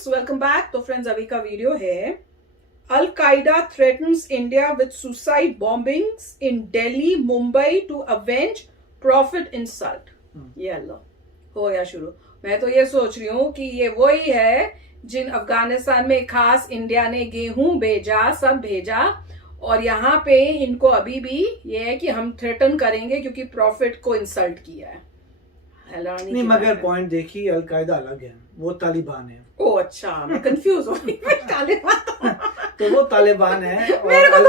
Friends, welcome back. तो friends, अभी का वीडियो है al Qaeda threatens India with suicide bombings in Delhi Mumbai to avenge prophet insult. ये लो हो गया शुरू। मैं तो ये सोच रही हूँ कि ये वही है जिन अफगानिस्तान में खास इंडिया ने गेहूं भेजा, सब भेजा, और यहाँ पे इनको अभी भी ये है कि हम थ्रेटन करेंगे क्योंकि प्रॉफिट को इंसल्ट किया है। नहीं, मगर पॉइंट देखिए, अल कायदा अलग है, वो तालिबान है। ओ अच्छा, मैं कंफ्यूज हो गई। तालिबान तो वो तालिबान है और अल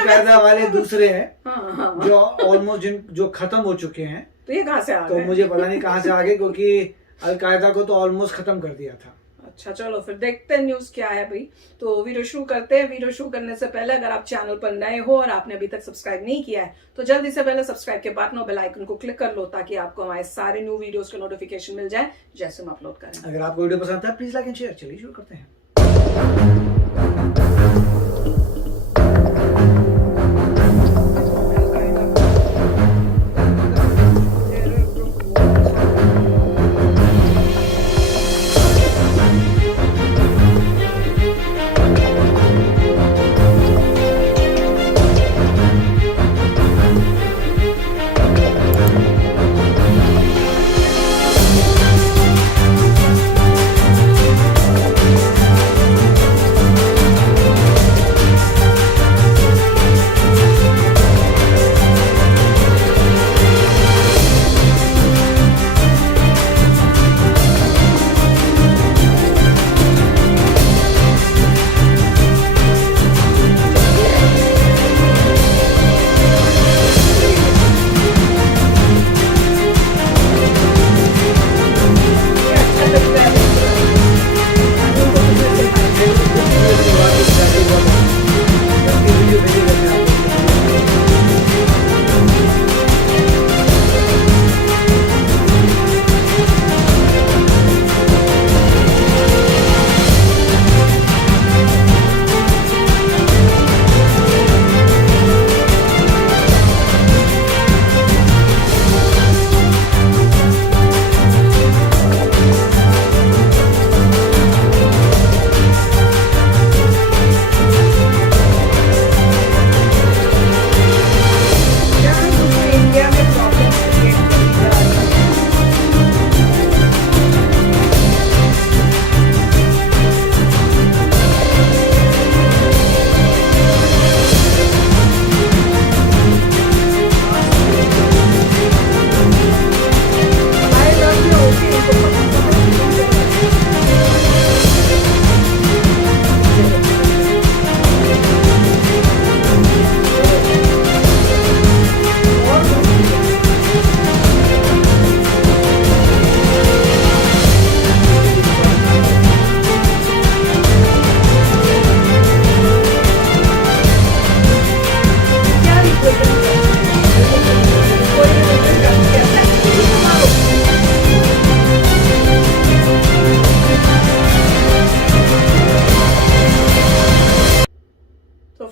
कायदा वाले दूसरे हैं। हाँ। जो ऑलमोस्ट जो खत्म हो चुके हैं। तो ये कहाँ से आ गए? तो मुझे पता नहीं कहाँ से आ गए, क्योंकि अल कायदा को तो ऑलमोस्ट खत्म कर दिया था। अच्छा, चलो फिर देखते हैं न्यूज क्या है भाई। तो वीडियो शुरू करते हैं। वीडियो शुरू करने से पहले अगर आप चैनल पर नए हो और आपने अभी तक सब्सक्राइब नहीं किया है तो जल्दी से पहले सब्सक्राइब के बटन और बेल आइकन को क्लिक कर लो, ताकि आपको हमारे सारे न्यू वीडियोस के नोटिफिकेशन मिल जाए जैसे हम अपलोड करें। अगर आपको वीडियो पसंद है प्लीज लाइक एंड शेयर। चलिए शुरू करते हैं।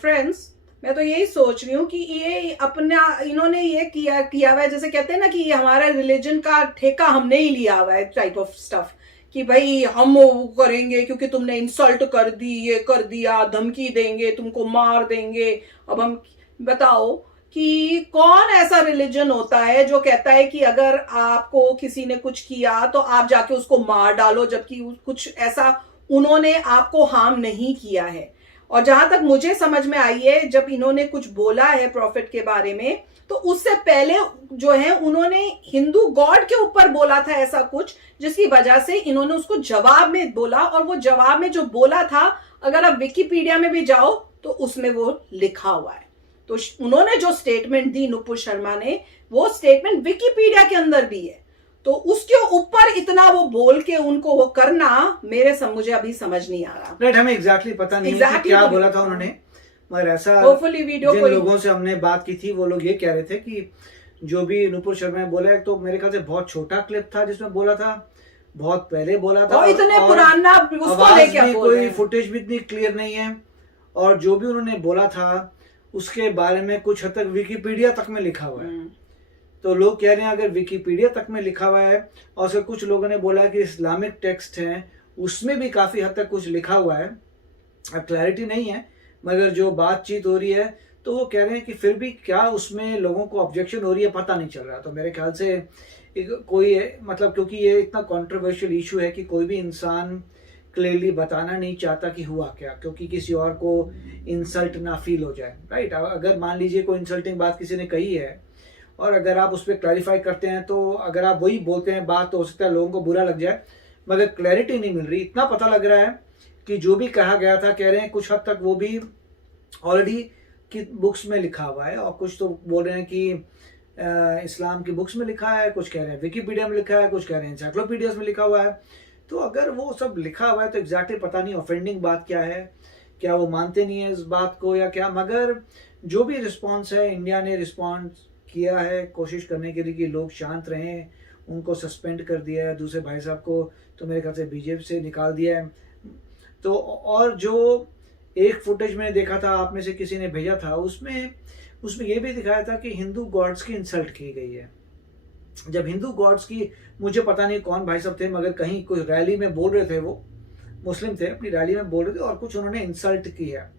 फ्रेंड्स, मैं तो यही सोच रही हूँ कि ये अपना इन्होंने ये किया हुआ है, जैसे कहते हैं ना कि ये हमारा रिलीजन का ठेका हमने ही लिया हुआ है, टाइप ऑफ स्टफ, कि भाई हम वो करेंगे क्योंकि तुमने इंसल्ट कर दी, ये कर दिया, धमकी देंगे, तुमको मार देंगे। अब हम बताओ कि कौन ऐसा रिलीजन होता है जो कहता है कि अगर आपको किसी ने कुछ किया तो आप जाके उसको मार डालो, जबकि कुछ ऐसा उन्होंने आपको हार्म नहीं किया है। और जहां तक मुझे समझ में आई है, जब इन्होंने कुछ बोला है प्रॉफिट के बारे में, तो उससे पहले जो है उन्होंने हिंदू गॉड के ऊपर बोला था ऐसा कुछ, जिसकी वजह से इन्होंने उसको जवाब में बोला। और वो जवाब में जो बोला था, अगर आप विकिपीडिया में भी जाओ तो उसमें वो लिखा हुआ है। तो उन्होंने जो स्टेटमेंट दी नुपुर शर्मा ने, वो स्टेटमेंट विकिपीडिया के अंदर भी है। तो उसके ऊपर इतना वो बोल के उनको वो करना, मुझे अभी समझ नहीं आ रहा। राइट, हमें एग्जैक्टली पता नहीं कि क्या बोला था उन्होंने, मगर ऐसा होपफुली वीडियो जिन लोगों से हमने बात की थी वो लोग ये कह रहे थे कि जो भी नुपुर शर्मा ने बोला है, तो मेरे ख्याल से बहुत छोटा क्लिप था जिसमें बोला था, बहुत पहले बोला था, और इतने पुराना उसको लेके बोल कोई फुटेज भी इतनी क्लियर नहीं है। और जो भी उन्होंने बोला था उसके बारे में कुछ हद तक विकिपीडिया तक में लिखा हुआ है। तो लोग कह रहे हैं अगर विकिपीडिया तक में लिखा हुआ है और फिर कुछ लोगों ने बोला कि इस्लामिक टेक्स्ट हैं उसमें भी काफी हद तक कुछ लिखा हुआ है, अब क्लैरिटी नहीं है, मगर जो बातचीत हो रही है तो वो कह रहे हैं कि फिर भी क्या उसमें लोगों को ऑब्जेक्शन हो रही है पता नहीं चल रहा। तो मेरे ख्याल से कोई मतलब, क्योंकि ये इतना कंट्रोवर्शियल इशू है कि कोई भी इंसान क्लियरली बताना नहीं चाहता कि हुआ क्या, क्योंकि किसी और को इंसल्ट ना फील हो जाए, राइट। अगर मान लीजिए कोई इंसल्टिंग बात किसी ने कही है और अगर आप उस पर क्लैरिफाई करते हैं, तो अगर आप वही बोलते हैं बात, तो हो सकता है लोगों को बुरा लग जाए, मगर क्लैरिटी नहीं मिल रही। इतना पता लग रहा है कि जो भी कहा गया था, कह रहे हैं कुछ हद तक वो भी ऑलरेडी की बुक्स में लिखा हुआ है, और कुछ तो बोल रहे हैं कि इस्लाम की बुक्स में लिखा है, कुछ कह रहे हैं विकिपीडिया में लिखा है, कुछ कह रहे हैं एनसाइक्लोपीडियाज में लिखा हुआ है। तो अगर वो सब लिखा हुआ है तो एग्जैक्टली पता नहीं ऑफेंडिंग बात क्या है, क्या वो मानते नहीं है इस बात को या क्या। मगर जो भी रिस्पॉन्स है, इंडिया ने रिस्पॉन्स किया है कोशिश करने के लिए कि लोग शांत रहें, उनको सस्पेंड कर दिया है, दूसरे भाई साहब को तो मेरे ख्याल से बीजेपी से निकाल दिया है। तो और जो एक फुटेज मैंने देखा था, आप में से किसी ने भेजा था, उसमें ये भी दिखाया था कि हिंदू गॉड्स की इंसल्ट की गई है। जब हिंदू गॉड्स की, मुझे पता नहीं कौन भाई साहब थे, मगर कहीं कोई रैली में बोल रहे थे, वो मुस्लिम थे, अपनी रैली में बोल रहे थे और कुछ उन्होंने इंसल्ट की है।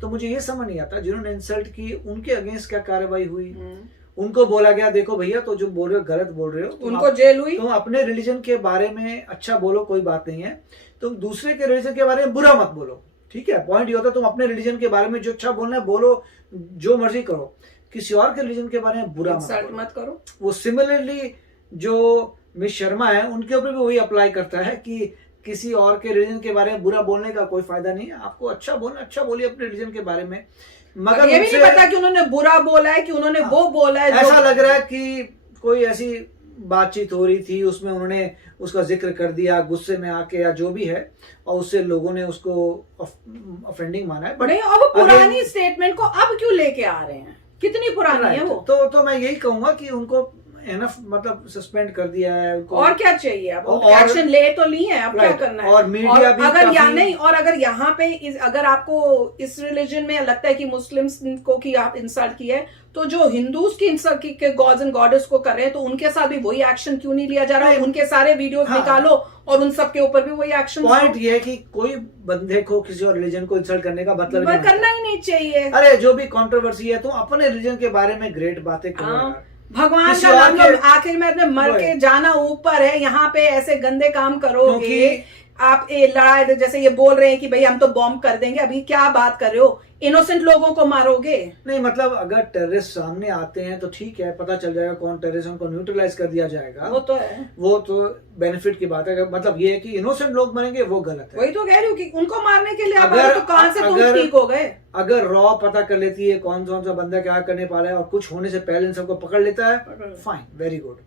तो मुझे ये समझ नहीं आता जिन्होंने इंसल्ट की उनके अगेंस्ट क्या कार्रवाई हुई। उनको बोला गया देखो भैया तो जो बोल रहे हो गलत बोल रहे हो, उनको जेल हुई। तुम अपने रिलीजन के बारे में अच्छा बोलो, कोई बात नहीं है, तुम दूसरे के रिलीजन के बारे में बुरा मत बोलो, ठीक है। पॉइंट ये होता है तुम अपने रिलीजन के बारे में जो अच्छा बोलना है बोलो, जो मर्जी करो, किसी और के रिलीजन के बारे में बुरा मत करो। वो सिमिलरली जो मिस शर्मा है उनके ऊपर भी वही अप्लाई करता है कि किसी और के रिलीजन के बारे में बुरा बोलने का कोई फायदा नहीं है, आपको अच्छा बोलना, अच्छा बोलिए अपने रिलीजन के बारे में। मगर ये भी नहीं पता कि उन्होंने बुरा बोला है कि उन्होंने वो बोला है। ऐसा लग रहा है कि कोई ऐसी बातचीत हो रही थी, उसमें उन्होंने उसका जिक्र कर दिया गुस्से में आके या जो भी है, और उससे लोगों ने उसको ऑफेंडिंग माना है। बट नहीं, और वो पुरानी स्टेटमेंट को अब क्यों लेके आ रहे हैं, कितनी पुरानी है वो। तो मैं यही कहूंगा कि उनको एनफ मतलब सस्पेंड कर दिया है उनको। और क्या चाहिए अब, एक्शन ले तो ली है, अब क्या करना है। और मीडिया भी अगर या नहीं, और अगर यहाँ पे अगर आपको इस रिलीजन में लगता है कि मुस्लिम्स को की आप इंसल्ट की है, तो जो हिंदूज की इंसल्ट के गॉड्स एंड गॉडेस को कर रहे हैं, तो उनके साथ भी वही एक्शन क्यों नहीं लिया जा रहा है। उनके सारे वीडियोस निकालो और उन सब के ऊपर भी वही एक्शन। पॉइंट ये है कि कोई बंदे को किसी और रिलीजन को इंसल्ट करने का मतलब नहीं, करना ही नहीं चाहिए। अरे जो भी कंट्रोवर्सी है, तुम अपने रिलीजन के बारे में ग्रेट बातें करो। भगवान का नाम लो, आखिर में अपने मर के जाना ऊपर है, यहाँ पे ऐसे गंदे काम करोगे आप। लड़ाई जैसे ये बोल रहे हैं कि भाई हम तो बॉम्ब कर देंगे, अभी क्या बात कर रहे हो, इनोसेंट लोगों को मारोगे। नहीं मतलब अगर टेररिस्ट सामने आते हैं तो ठीक है, पता चल जाएगा कौन टेररिस्ट, उनको न्यूट्रलाइज कर दिया जाएगा, वो तो है, वो तो बेनिफिट की बात है। मतलब ये है कि इनोसेंट लोग मरेंगे वो गलत है। वही तो कह रही हूँ कि उनको मारने के लिए अगर तो कहां से तुम ठीक हो गए। अगर रॉ पता कर लेती है कौन सा बंदा क्या करने वाला है और कुछ होने से पहले इन सबको पकड़ लेता है, फाइन, वेरी गुड,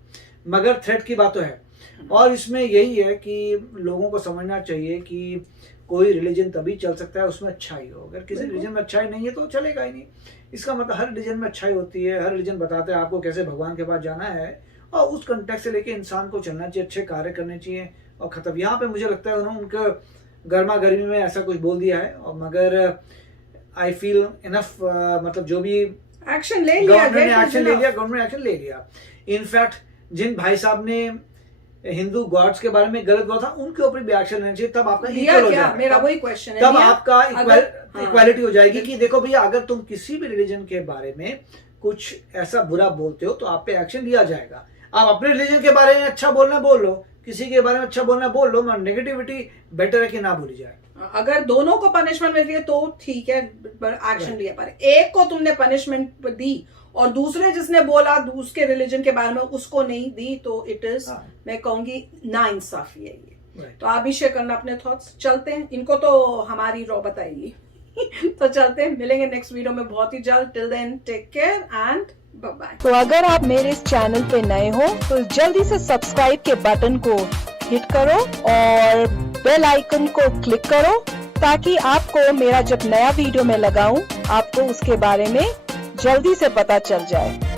मगर थ्रेट की बात तो है। और इसमें यही है कि लोगों को समझना चाहिए कि कोई रिलीजन तभी चल सकता है उसमें अच्छाई हो, अगर किसी रिलीजन में अच्छाई नहीं है तो चलेगा ही नहीं। इसका मतलब हर रिलीजन में अच्छाई होती है, हर रिलीजन बताता है आपको कैसे भगवान के पास जाना है, और उस कंटेक्स्ट से लेके इंसान को चलना चाहिए, अच्छे कार्य करने चाहिए और खत्म। यहाँ पे मुझे लगता है उन्होंने उनका गर्मा गर्मी में ऐसा कुछ बोल दिया है, और मगर आई फील इनफ, मतलब जो भी एक्शन ले लिया, गवर्नमेंट एक्शन ले लिया। इनफैक्ट जिन भाई साहब ने हिंदू गॉड्स के बारे में गलत बोला था उनके ऊपर भी एक्शन लेना चाहिए, तब आपका इक्वल हो जाएगा। मेरा वही क्वेश्चन है, तब आपका इक्वालिटी हो जाएगी कि देखो भैया अगर तुम किसी भी रिलीजन के बारे में कुछ ऐसा बुरा बोलते हो तो आप पे एक्शन लिया जाएगा। आप अपने रिलीजन के बारे में अच्छा बोलना बोल लो, किसी के बारे में अच्छा बोलना बोल लो, मगर नेगेटिविटी बेटर है कि ना बोली जाए। अगर दोनों को पनिशमेंट मिल रही है तो ठीक है, एक्शन लिया, पर एक को तुमने पनिशमेंट दी और दूसरे जिसने बोला उसके रिलीजन के बारे में उसको नहीं दी, तो इट इज मैं कहूंगी ना इंसाफी है ये। तो आप भी शेयर करना अपने थॉट्स। चलते हैं, इनको तो हमारी रॉ बताएगी तो चलते हैं, मिलेंगे नेक्स्ट वीडियो में बहुत ही जल्द। Till then take care and bye bye. तो अगर आप मेरे इस चैनल पे नए हो तो जल्दी से सब्सक्राइब के बटन को हिट करो और बेल आइकन को क्लिक करो, ताकि आपको मेरा जब नया वीडियो मैं लगाऊं आपको उसके बारे में जल्दी से पता चल जाए।